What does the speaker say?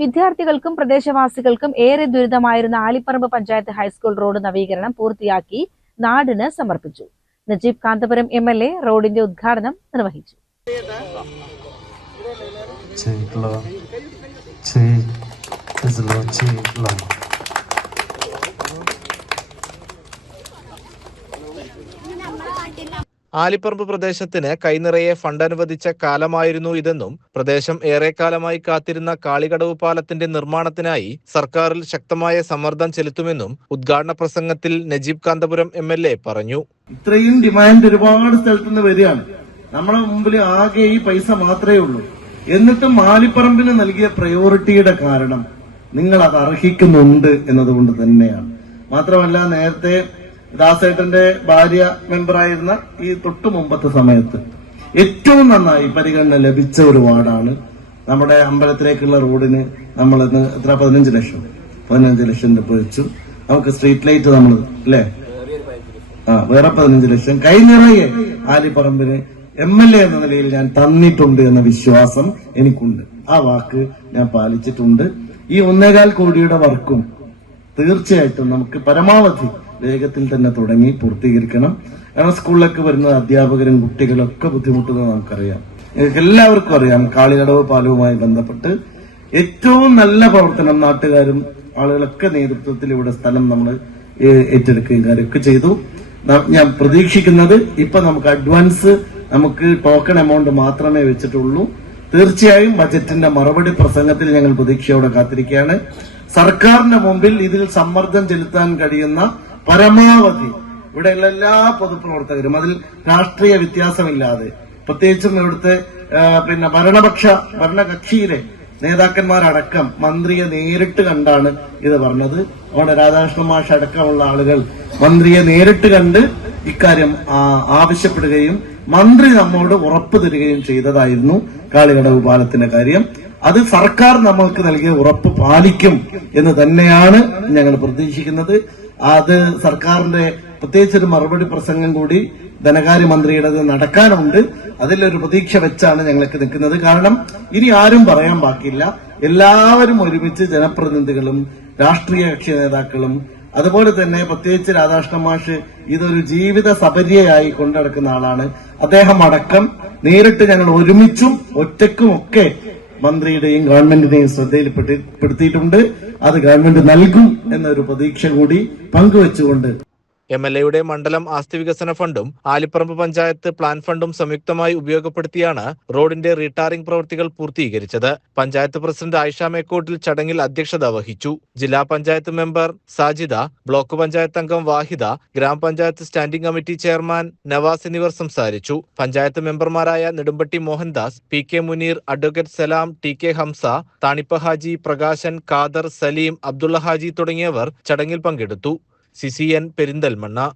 വിദ്യാർത്ഥികൾക്കും പ്രദേശവാസികൾക്കും ഏറെ ദുരിതമായിരുന്ന Alipparamba panchayat high school road നവീകരണം പൂർത്തിയാക്കി നാടിന് സമർപ്പിച്ചു. Najeeb Kanthapuram M L A റോഡിന്റെ ഉദ്ഘാടനം നിർവഹിച്ചു. ആലിപ്പറമ്പ് പ്രദേശത്തിന് കൈനിറയെ ഫണ്ട് അനുവദിച്ച കാലമായിരുന്നു ഇതെന്നും പ്രദേശം ഏറെക്കാലമായി കാത്തിരുന്ന കാളികടവ് പാലത്തിന്റെ നിർമ്മാണത്തിനായി സർക്കാരിൽ ശക്തമായ സമ്മർദ്ദം ചെലുത്തുമെന്നും ഉദ്ഘാടന പ്രസംഗത്തിൽ നജീബ് കാന്തപുരം എം പറഞ്ഞു. ഇത്രയും ഡിമാൻഡ് ഒരുപാട് സ്ഥലത്ത് നിന്ന് വരികയാണ്. നമ്മളെ മുമ്പിൽ ആകെ ഈ പൈസ മാത്രമേ ഉള്ളൂ. എന്നിട്ടും ആലിപ്പറമ്പിന് നൽകിയ പ്രയോറിറ്റിയുടെ കാരണം നിങ്ങൾ അത് അർഹിക്കുന്നുണ്ട് എന്നതുകൊണ്ട് തന്നെയാണ്. മാത്രമല്ല നേരത്തെ ദാസേട്ടന്റെ ഭാര്യ മെമ്പറായിരുന്ന ഈ തൊട്ടു മുമ്പത്തെ സമയത്ത് ഏറ്റവും നന്നായി പരിഗണന ലഭിച്ച ഒരു വാർഡാണ് നമ്മുടെ അമ്പലത്തിലേക്കുള്ള റോഡിന് നമ്മൾ ഇന്ന് എത്ര? പതിനഞ്ച് ലക്ഷം. പതിനഞ്ച് ലക്ഷം രൂപ വെച്ചു. നമുക്ക് സ്ട്രീറ്റ് ലൈറ്റ് നമ്മൾ അല്ലേ? ആ വേറെ പതിനഞ്ച് ലക്ഷം. കൈ നിറയെ ആലിപ്പറമ്പിന് എം എൽ എ എന്ന നിലയിൽ ഞാൻ തന്നിട്ടുണ്ട് എന്ന വിശ്വാസം എനിക്കുണ്ട്. ആ വാക്ക് ഞാൻ പാലിച്ചിട്ടുണ്ട്. ഈ ഒന്നേകാൽ കോടിയുടെ വർക്കും തീർച്ചയായിട്ടും നമുക്ക് പരമാവധി വേഗത്തിൽ തന്നെ തുടങ്ങി പൂർത്തീകരിക്കണം. കാരണം സ്കൂളിലൊക്കെ വരുന്ന അധ്യാപകരും കുട്ടികളൊക്കെ ബുദ്ധിമുട്ടുന്നത് നമുക്കറിയാം. എല്ലാവർക്കും അറിയാം കാളികടവ് പാലവുമായി ബന്ധപ്പെട്ട് ഏറ്റവും നല്ല പ്രവർത്തനം നാട്ടുകാരും ആളുകളൊക്കെ നേതൃത്വത്തിൽ ഇവിടെ സ്ഥലം നമ്മൾ ഏറ്റെടുക്കുകയും കാര്യമൊക്കെ ചെയ്തു. ഞാൻ പ്രതീക്ഷിക്കുന്നത് ഇപ്പൊ നമുക്ക് അഡ്വാൻസ് നമുക്ക് ടോക്കൺ എമൗണ്ട് മാത്രമേ വെച്ചിട്ടുള്ളൂ. തീർച്ചയായും ബജറ്റിന്റെ മറുപടി പ്രസംഗത്തിൽ ഞങ്ങൾ പ്രതീക്ഷയോടെ കാത്തിരിക്കുകയാണ്. സർക്കാരിന്റെ മുമ്പിൽ ഇതിൽ സമ്മർദ്ദം ചെലുത്താൻ കഴിയുന്ന പരമാവധി. ഇവിടെയുള്ള എല്ലാ പൊതുപ്രവർത്തകരും അതിൽ രാഷ്ട്രീയ വ്യത്യാസമില്ലാതെ പ്രത്യേകിച്ചും ഇവിടുത്തെ പിന്നെ ഭരണപക്ഷ ഭരണകക്ഷിയിലെ നേതാക്കന്മാരടക്കം മന്ത്രിയെ നേരിട്ട് കണ്ടാണ് ഇത് പറഞ്ഞത്. അവിടെ രാധാകൃഷ്ണ മാഷ് അടക്കമുള്ള ആളുകൾ മന്ത്രിയെ നേരിട്ട് കണ്ട് ഇക്കാര്യം ആവശ്യപ്പെടുകയും മന്ത്രി നമ്മോട് ഉറപ്പ് തരികയും ചെയ്തതായിരുന്നു കാളികടവ് പാലത്തിന്റെ കാര്യം. അത് സർക്കാർ നമ്മൾക്ക് നൽകിയ ഉറപ്പ് പാലിക്കും എന്ന് തന്നെയാണ് ഞങ്ങൾ പ്രതീക്ഷിക്കുന്നത്. അത് സർക്കാരിന്റെ പ്രത്യേകിച്ച് ഒരു മറുപടി പ്രസംഗം കൂടി ധനകാര്യമന്ത്രിയുടെ നടക്കാനുണ്ട്. അതിലൊരു പ്രതീക്ഷ വെച്ചാണ് ഞങ്ങൾക്ക് നിൽക്കുന്നത്. കാരണം ഇനി ആരും പറയാൻ ബാക്കിയില്ല. എല്ലാവരും ഒരുമിച്ച് ജനപ്രതിനിധികളും രാഷ്ട്രീയ കക്ഷി നേതാക്കളും അതുപോലെ തന്നെ പ്രത്യേകിച്ച് രാധാകൃഷ്ണ മാഷ് ഇതൊരു ജീവിത സപര്യയായി കൊണ്ടുനടക്കുന്ന ആളാണ്. അദ്ദേഹം അടക്കം നേരിട്ട് ഞങ്ങൾ ഒരുമിച്ചും ഒറ്റയ്ക്കും ഒക്കെ മന്ത്രിയുടെയും ഗവൺമെന്റിന്റെയും ശ്രദ്ധയിൽപ്പെടുത്തിയിട്ടുണ്ട് അത് ഗവൺമെന്റ് നൽകും എന്നൊരു പ്രതീക്ഷ കൂടി പങ്കുവെച്ചുകൊണ്ട് എം എൽ എയുടെ മണ്ഡലം ആസ്തി വികസന ഫണ്ടും ആലിപ്പറമ്പ് പഞ്ചായത്ത് പ്ലാൻ ഫണ്ടും സംയുക്തമായി ഉപയോഗപ്പെടുത്തിയാണ് റോഡിന്റെ റീടാറിംഗ് പ്രവൃത്തികൾ പൂർത്തീകരിച്ചത്. പഞ്ചായത്ത് പ്രസിഡന്റ് ആയിഷ മേക്കോട്ടിൽ ചടങ്ങിൽ അധ്യക്ഷത വഹിച്ചു. ജില്ലാ പഞ്ചായത്ത് മെമ്പർ സാജിദ ബ്ലോക്ക് പഞ്ചായത്ത് അംഗം വാഹിദ ഗ്രാമപഞ്ചായത്ത് സ്റ്റാൻഡിംഗ് കമ്മിറ്റി ചെയർമാൻ നവാസ് എന്നിവർ സംസാരിച്ചു. പഞ്ചായത്ത് മെമ്പർമാരായ Nedumpatti Mohandas P K Muneer advocate Salam T K Hamza Thanippa Haji Prakashan Khader Saleem Abdulla Haji തുടങ്ങിയവർ ചടങ്ങിൽ പങ്കെടുത്തു. சிசியன் பெரிந்தல் மன்னா